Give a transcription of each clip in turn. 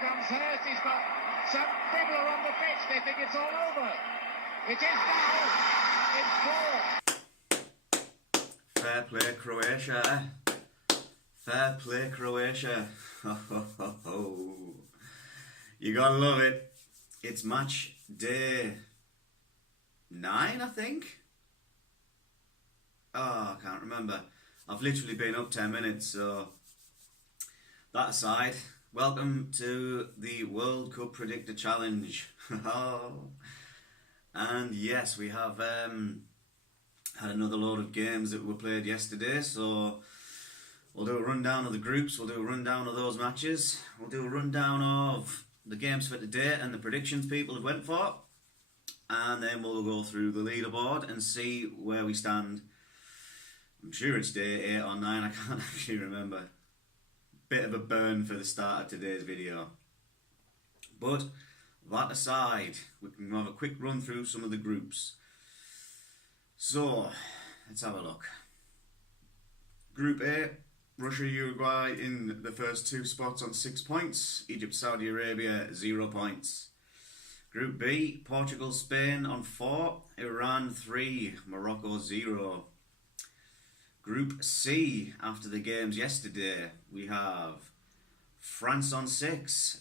comes Hurst. He's got some dribbler on the pitch. They think it's all over. It is now. It's 4. Fair play, Croatia. Fair play, Croatia. Ho, ho, ho, ho. You gotta love it. It's match day 9, I think. Oh, I can't remember. I've literally been up 10 minutes, so that aside, welcome to the World Cup Predictor Challenge. And yes, we have had another load of games that were played yesterday, so we'll do a rundown of the groups, we'll do a rundown of those matches, we'll do a rundown of the games for today and the predictions people have went for, and then we'll go through the leaderboard and see where we stand. I'm sure it's day 8 or 9, I can't actually remember. Bit of a burn for the start of today's video. But that aside, we can have a quick run through some of the groups. So, let's have a look. Group A, Russia, Uruguay in the first 2 spots on 6 points. Egypt, Saudi Arabia, 0 points. Group B, Portugal, Spain on 4. Iran 3, Morocco 0. Group C, after the games yesterday, we have France on 6,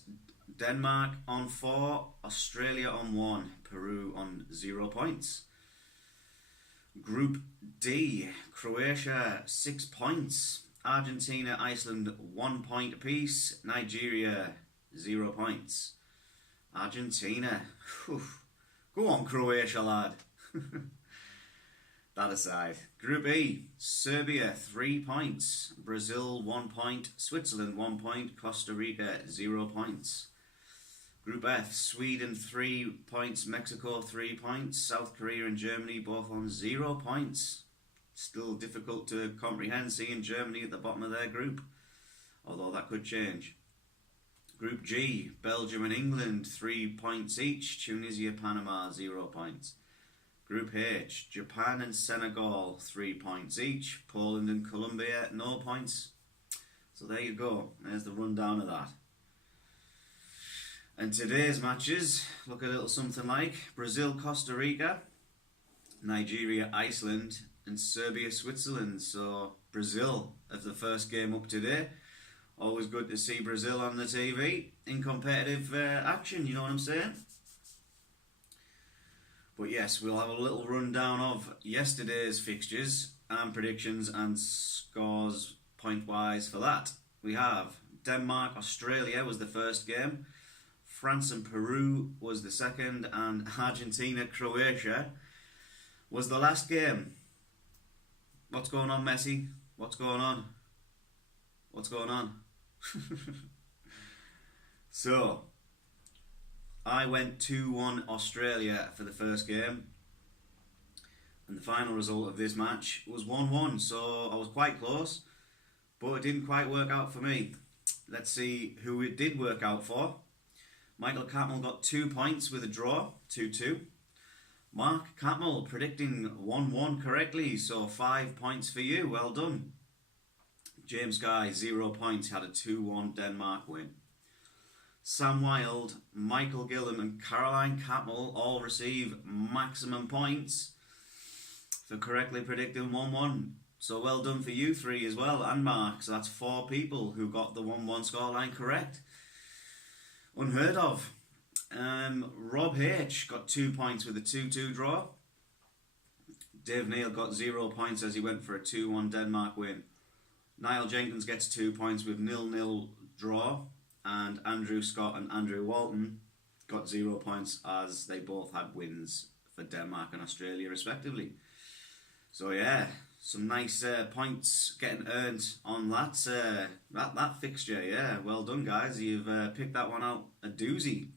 Denmark on 4, Australia on 1, Peru on 0 points. Group D, Croatia 6 points, Argentina, Iceland 1 point apiece, Nigeria 0 points. Argentina, whew. Go on Croatia lad. That aside, Group E, Serbia 3 points, Brazil 1 point, Switzerland 1 point, Costa Rica 0 points. Group F, Sweden 3 points, Mexico 3 points, South Korea and Germany both on 0 points. Still difficult to comprehend seeing Germany at the bottom of their group, although that could change. Group G, Belgium and England 3 points each, Tunisia, Panama 0 points. Group H, Japan and Senegal 3 points each, Poland and Colombia no points. So there you go, there's the rundown of that. And today's matches look a little something like Brazil, Costa Rica, Nigeria, Iceland and Serbia, Switzerland. So Brazil have the first game up today. Always good to see Brazil on the TV in competitive action, you know what I'm saying? But yes, we'll have a little rundown of yesterday's fixtures and predictions and scores point-wise for that. We have Denmark, Australia was the first game, France and Peru was the second, and Argentina, Croatia was the last game. What's going on, Messi? What's going on? What's going on? So, I went 2-1 Australia for the first game, and the final result of this match was 1-1, so I was quite close, but it didn't quite work out for me. Let's see who it did work out for. Michael Catmull got 2 points with a draw, 2-2. Mark Catmull predicting 1-1 correctly, so 5 points for you, well done. James Guy, 0 points, had a 2-1 Denmark win. Sam Wilde, Michael Gillam and Caroline Catmull all receive maximum points for correctly predicting 1-1. So well done for you 3 as well, and Mark. So that's 4 people who got the 1-1 scoreline correct. Unheard of. Rob H got 2 points with a 2-2 draw. Dave Neal got 0 points as he went for a 2-1 Denmark win. Niall Jenkins gets 2 points with 0-0 draw. And Andrew Scott and Andrew Walton got 0 points as they both had wins for Denmark and Australia respectively. So yeah, some nice points getting earned on that fixture. Yeah, well done guys, you've picked that one out a doozy.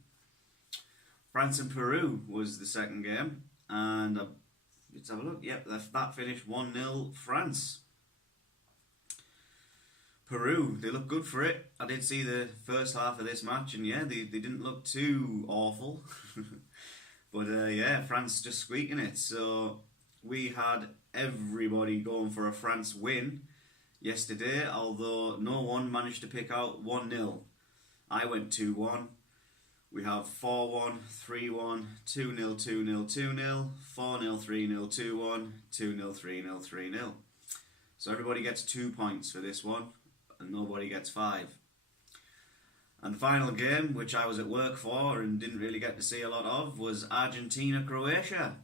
France and Peru was the second game, and let's have a look. Yep, that finished 1-0 France. Peru, they look good for it. I did see the first half of this match, and yeah, they didn't look too awful. But yeah, France just squeaking it. So we had everybody going for a France win yesterday, although no one managed to pick out 1-0. I went 2-1. We have 4-1, 3-1, 2-0, 2-0, 2-0, 4-0, 3-0, 2-1, 2-0, 3-0, 3-0. So everybody gets 2 points for this one, and nobody gets 5. And the final game, which I was at work for and didn't really get to see a lot of, was Argentina-Croatia.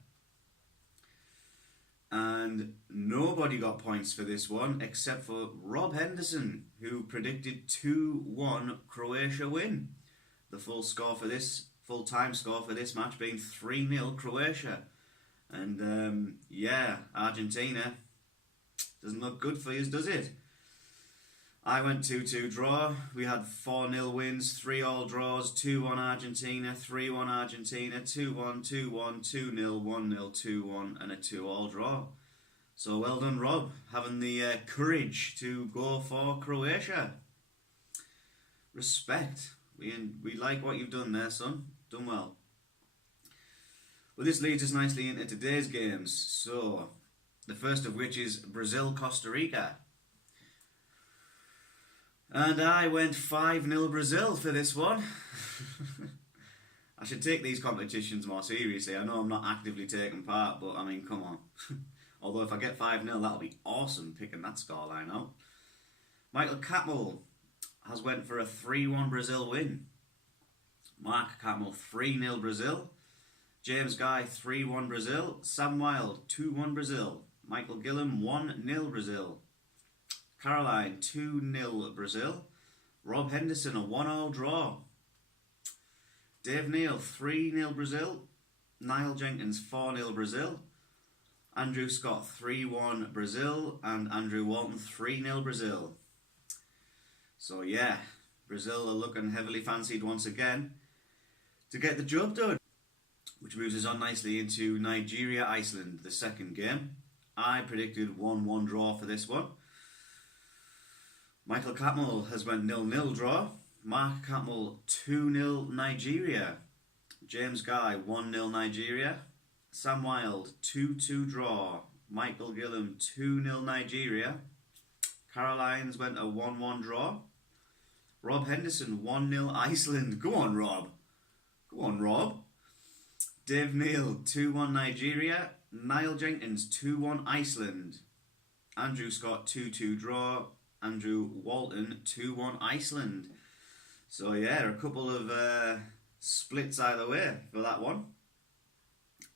And nobody got points for this one except for Rob Henderson, who predicted 2-1 Croatia win. The full time score for this match being 3-0 Croatia. And yeah, Argentina doesn't look good for you, does it? I went 2-2 draw. We had 4-0 wins, 3 all draws, 2-1 Argentina, 3-1 Argentina, 2-1, 2-1, 2-0, 1-0, 2-1 and a 2 all draw. So well done, Rob, having the courage to go for Croatia. Respect. We like what you've done there, son. Done well. Well, this leads us nicely into today's games. So, the first of which is Brazil-Costa Rica. And I went 5-0 Brazil for this one. I should take these competitions more seriously. I know I'm not actively taking part, but I mean, come on. Although if I get 5-0, that'll be awesome, picking that scoreline out. Michael Catmull has went for a 3-1 Brazil win. Mark Catmull 3-0 Brazil. James Guy 3-1 Brazil. Sam Wilde 2-1 Brazil. Michael Gillam 1-0 Brazil. Caroline 2-0 Brazil. Rob Henderson a 1-all draw. Dave Neal 3-0 Brazil. Niall Jenkins 4-0 Brazil. Andrew Scott 3-1 Brazil. And Andrew Walton 3-0 Brazil. So yeah, Brazil are looking heavily fancied once again to get the job done. Which moves us on nicely into Nigeria-Iceland, the second game. I predicted 1-1 draw for this one. Michael Catmull has went 0-0 draw. Mark Catmull 2-0 Nigeria. James Guy 1-0 Nigeria. Sam Wilde 2-2 draw. Michael Gillam 2-0 Nigeria. Carolines went a 1-1 draw. Rob Henderson 1-0 Iceland. Go on, Rob. Go on, Rob. Dave Neal 2-1 Nigeria. Niall Jenkins 2-1 Iceland. Andrew Scott 2-2 draw. Andrew Walton 2-1 Iceland. So yeah, a couple of splits either way for that one.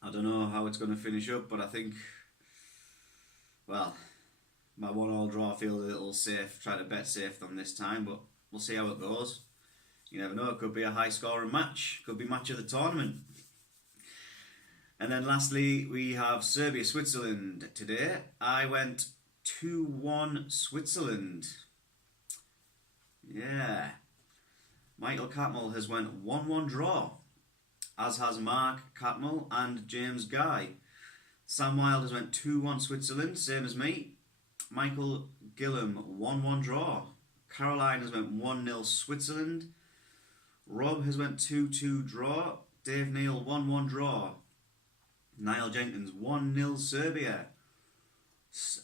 I don't know how it's going to finish up, but I think, well, my 1-all draw feels a little safe. Try to bet safe on this time, but we'll see how it goes. You never know, it could be a high scoring match. Could be match of the tournament. And then lastly, we have Serbia-Switzerland today. I went 2-1 Switzerland. Yeah. Michael Catmull has went 1-1 draw, as has Mark Catmull and James Guy. Sam Wilde has went 2-1 Switzerland, same as me. Michael Gillam 1-1 draw. Caroline has went 1-0 Switzerland. Rob has went 2-2 draw. Dave Neal 1-1 draw. Niall Jenkins 1-0 Serbia.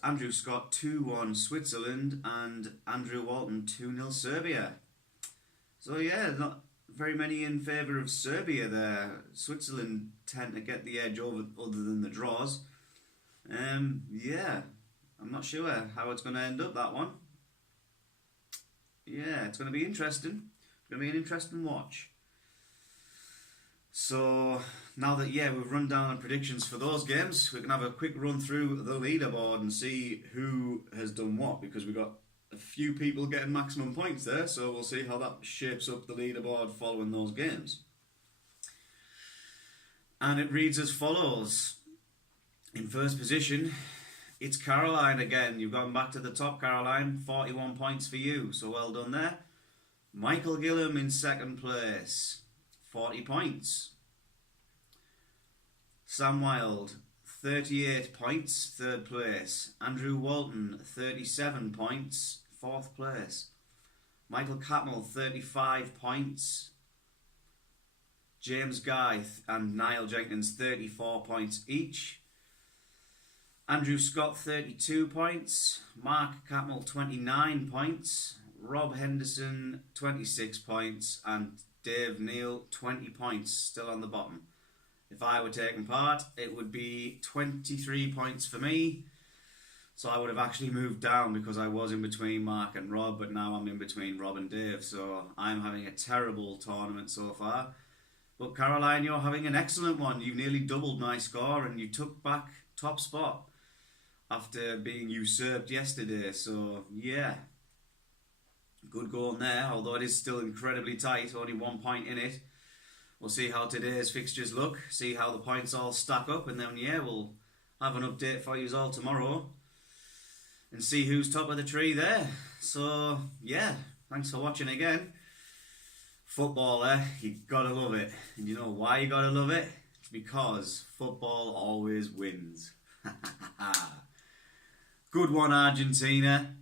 Andrew Scott 2-1 Switzerland, and Andrew Walton 2-0 Serbia. So yeah, not very many in favour of Serbia there. Switzerland tend to get the edge over other than the draws. Yeah, I'm not sure how it's going to end up, that one. Yeah, it's going to be interesting. It's going to be an interesting watch. So now that we've run down the predictions for those games, we can have a quick run through the leaderboard and see who has done what, because we've got a few people getting maximum points there, so we'll see how that shapes up the leaderboard following those games. And it reads as follows. In first position, it's Caroline again. You've gone back to the top, Caroline. 41 points for you, so well done there. Michael Gillam in second place. 40 points. Sam Wilde, 38 points, third place. Andrew Walton, 37 points, fourth place. Michael Catmull, 35 points. James Guy and Niall Jenkins, 34 points each. Andrew Scott, 32 points. Mark Catmull, 29 points. Rob Henderson, 26 points, and Dave Neal, 20 points, still on the bottom. If I were taking part, it would be 23 points for me. So I would have actually moved down because I was in between Mark and Rob, but now I'm in between Rob and Dave. So I'm having a terrible tournament so far. But Caroline, you're having an excellent one. You've nearly doubled my score and you took back top spot after being usurped yesterday. So yeah, good going there, although it is still incredibly tight, only 1 point in it. We'll see how today's fixtures look, see how the points all stack up, and then yeah, we'll have an update for you all tomorrow and see who's top of the tree there. So yeah, thanks for watching again. Football, you gotta love it. And you know why you gotta love it? It's because football always wins. Good one, Argentina.